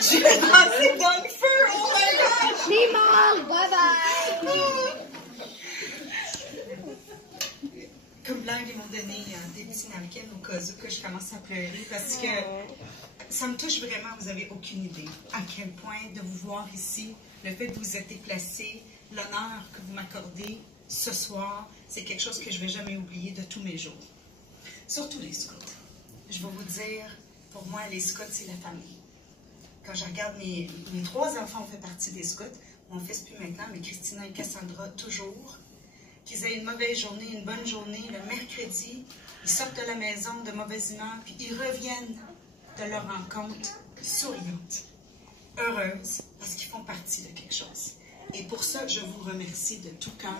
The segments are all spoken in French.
J'ai lancé dans le feu, oh my gosh! Mimol, bye bye! Comme blague, ils m'ont donné des petits napkins au cas où que je commence à pleurer parce que ça me touche vraiment, vous n'avez aucune idée à quel point de vous voir ici, le fait que vous êtes déplacés, l'honneur que vous m'accordez ce soir, c'est quelque chose que je ne vais jamais oublier de tous mes jours. Surtout les scouts. Je vais vous dire, pour moi, les scouts, c'est la famille. Quand je regarde mes 3 enfants ont fait partie des scouts, mon fils plus maintenant, mais Christina et Cassandra toujours. Qu'ils aient une mauvaise journée, une bonne journée, le mercredi, ils sortent de la maison de mauvaise humeur, puis ils reviennent de leur rencontre souriantes, heureuses, parce qu'ils font partie de quelque chose. Et pour ça, je vous remercie de tout cœur.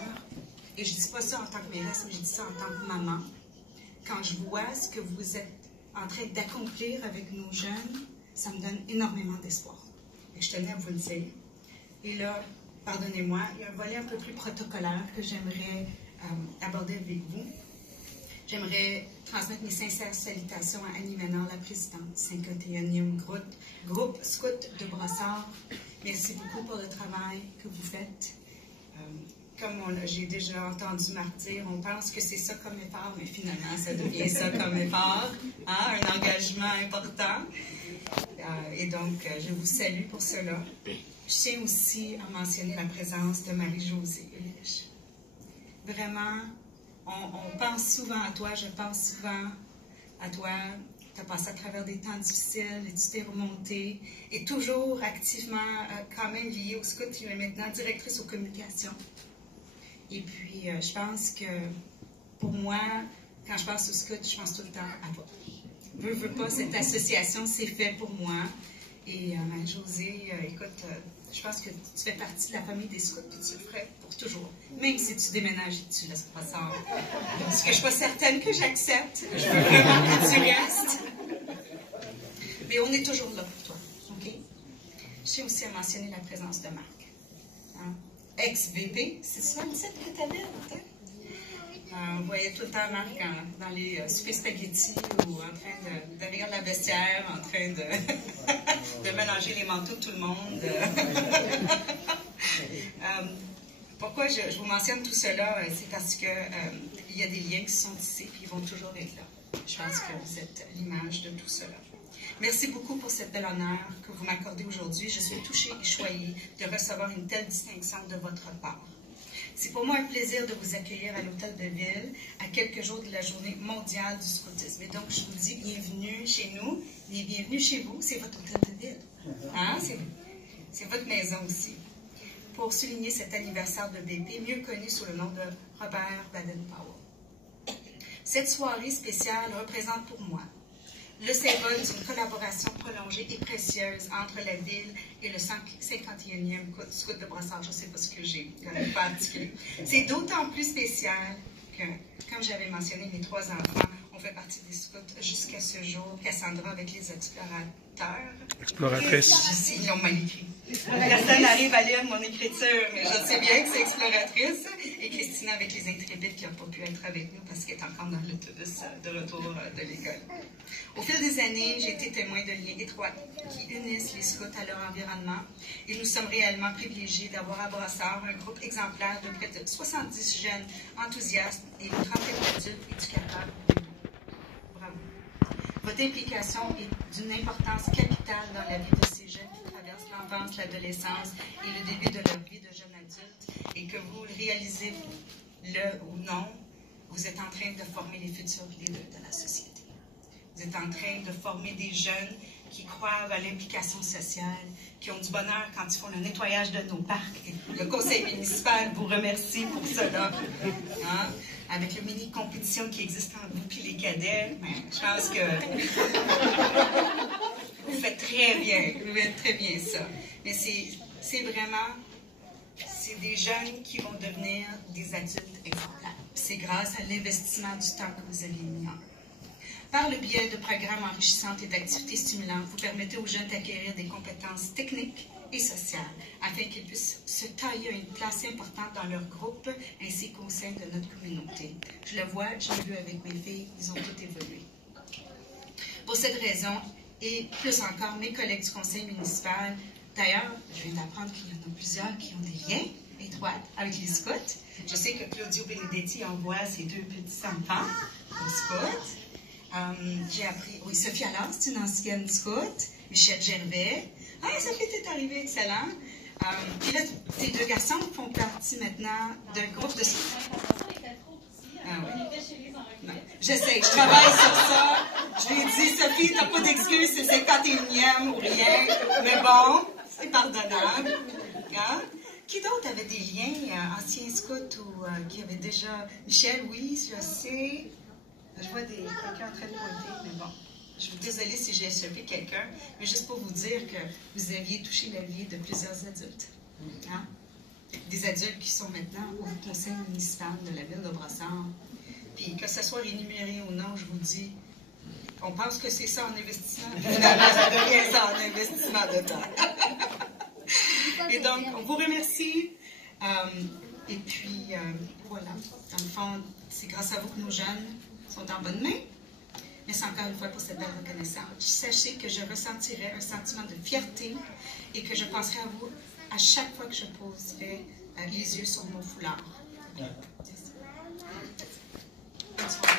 Et je ne dis pas ça en tant que mairesse, mais je dis ça en tant que maman. Quand je vois ce que vous êtes en train d'accomplir avec nos jeunes, ça me donne énormément d'espoir. Et je tenais à vous le dire. Et là, pardonnez-moi, il y a un volet un peu plus protocolaire que j'aimerais aborder avec vous. J'aimerais transmettre mes sincères salutations à Annie Ménard, la présidente du 51e groupe Scout de Brossard. Merci beaucoup pour le travail que vous faites. Comme j'ai déjà entendu Marc dire, on pense que c'est ça comme effort, mais finalement, ça devient ça comme effort, hein, un engagement important. Et donc, je vous salue pour cela. Je tiens aussi à mentionner la présence de Marie-Josée Ulich. Vraiment, on pense souvent à toi, je pense souvent à toi. Tu as passé à travers des temps difficiles et tu t'es remontée. Et toujours activement, quand même liée au scout, tu es maintenant directrice aux communications. Et puis, je pense que pour moi, quand je pense au scout, je pense tout le temps à toi. Veux pas, cette association, c'est fait pour moi. Et Josée, écoute, je pense que tu fais partie de la famille des scouts, puis tu le ferais pour toujours. Même si tu déménages et que tu ne laisses pas ça. Parce que je ne suis pas certaine que j'accepte. Je veux vraiment que tu restes. Mais on est toujours là pour toi, OK? Je tiens aussi à mentionner la présence de Marc. Hein? Ex-VP, c'est ça le titre que tu avais, hein? On voyait tout le temps Marc dans les soupers spaghettis ou en train d'aller dans la vestiaire, en train de mélanger les manteaux de tout le monde. Pourquoi je vous mentionne tout cela? C'est parce qu'il y a des liens qui sont ici et ils vont toujours être là. Je pense que vous êtes l'image de tout cela. Merci beaucoup pour cette belle honneur que vous m'accordez aujourd'hui. Je suis touchée et choyée de recevoir une telle distinction de votre part. C'est pour moi un plaisir de vous accueillir à l'Hôtel de Ville à quelques jours de la Journée mondiale du scoutisme. Et donc, je vous dis bienvenue chez nous et bienvenue chez vous. C'est votre Hôtel de Ville. Hein? C'est votre maison aussi. Pour souligner cet anniversaire de BP, mieux connu sous le nom de Robert Baden-Powell. Cette soirée spéciale représente pour moi le symbole d'une collaboration prolongée et précieuse entre la ville et le 51e scout de Brossard. Je ne sais pas ce que j'ai, quand même pas articulé. C'est d'autant plus spécial que, comme j'avais mentionné, mes 3 enfants ont fait partie des scouts jusqu'à ce jour. Cassandra avec les explorateurs. Exploratrice. Ils l'ont mal écrit. Personne n'arrive à lire mon écriture, mais je sais bien que c'est exploratrice. Et Christina avec les intrépides qui n'ont pas pu être avec nous parce qu'elle est encore dans l'autobus de retour de l'école. Au fil des années, j'ai été témoin de liens étroits qui unissent les scouts à leur environnement et nous sommes réellement privilégiés d'avoir à Brossard un groupe exemplaire de près de 70 jeunes enthousiastes et une trentaine d'adultes éducateurs. Bravo. Votre implication est d'une importance capitale dans la vie de ces jeunes qui traversent l'enfance, l'adolescence et le début de leur vie de jeune adulte et que vous le réalisez le ou non, vous êtes en train de former les futurs leaders de la société. Vous êtes en train de former des jeunes qui croient à l'implication sociale, qui ont du bonheur quand ils font le nettoyage de nos parcs. Le conseil municipal vous remercie pour cela. Hein? Avec le mini-compétition qui existe entre vous et les cadets, je pense que vous faites très bien. Vous faites très bien ça. Mais c'est vraiment, c'est des jeunes qui vont devenir des adultes exemplaires. C'est grâce à l'investissement du temps que vous avez mis en eux. Par le biais de programmes enrichissants et d'activités stimulantes, vous permettez aux jeunes d'acquérir des compétences techniques et sociales afin qu'ils puissent se tailler une place importante dans leur groupe ainsi qu'au sein de notre communauté. Je le vois, je l'ai vu avec mes filles, ils ont toutes évolué. Pour cette raison, et plus encore mes collègues du conseil municipal. D'ailleurs, je viens d'apprendre qu'il y en a plusieurs qui ont des liens étroits avec les scouts. Je sais que Claudio Benedetti envoie ses 2 petits enfants aux scouts. J'ai appris, oui, Sophie Allard, c'est une ancienne scout. Michel Gervais. Ah, Sophie, t'es arrivée, excellent. Puis là, tes 2 garçons font partie maintenant d'un groupe de scouts. Ah oui. Non. J'essaie, je travaille sur ça. Je lui ai dit, Sophie, t'as pas d'excuse, c'est 51e ou rien. Mais bon, c'est pardonnable. Hein? Qui d'autre avait des liens, anciens scouts ou qui avait déjà... Michel, oui, je sais. Je vois quelqu'un en train de pointer, mais bon. Je suis désolée si j'ai échappé quelqu'un, mais juste pour vous dire que vous aviez touché la vie de plusieurs adultes. Hein? Des adultes qui sont maintenant au conseil municipal de la ville de Brossard. Puis que ce soit rémunéré ou non, je vous dis, on pense que c'est ça en investissement. Finalement, ça devient ça en investissement de temps. Et donc, on vous remercie. Et puis, voilà. Dans le fond, c'est grâce à vous que nos jeunes sont en bonne main. Merci encore une fois pour cette belle reconnaissance. Sachez que je ressentirai un sentiment de fierté et que je penserai à vous à chaque fois que je poserai les yeux sur mon foulard. Merci. Bonne soirée.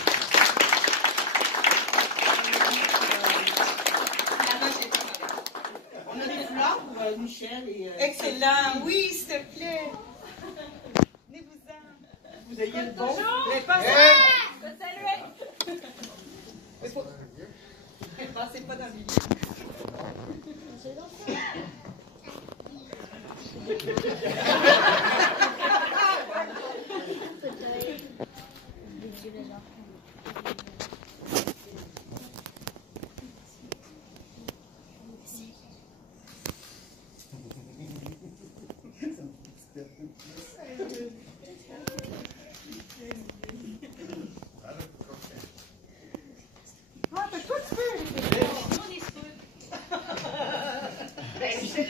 On a des foulards pour Michel et... Excellent, oui, s'il te plaît. Venez-vous-en. Vous ayez le bon. Mais pas Passez pas dans le milieu.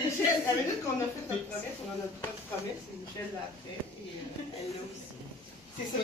Michel, la minute qu'on a fait notre promesse, on en a notre promesse, et Michel l'a fait, et elle l'a aussi. C'est ça.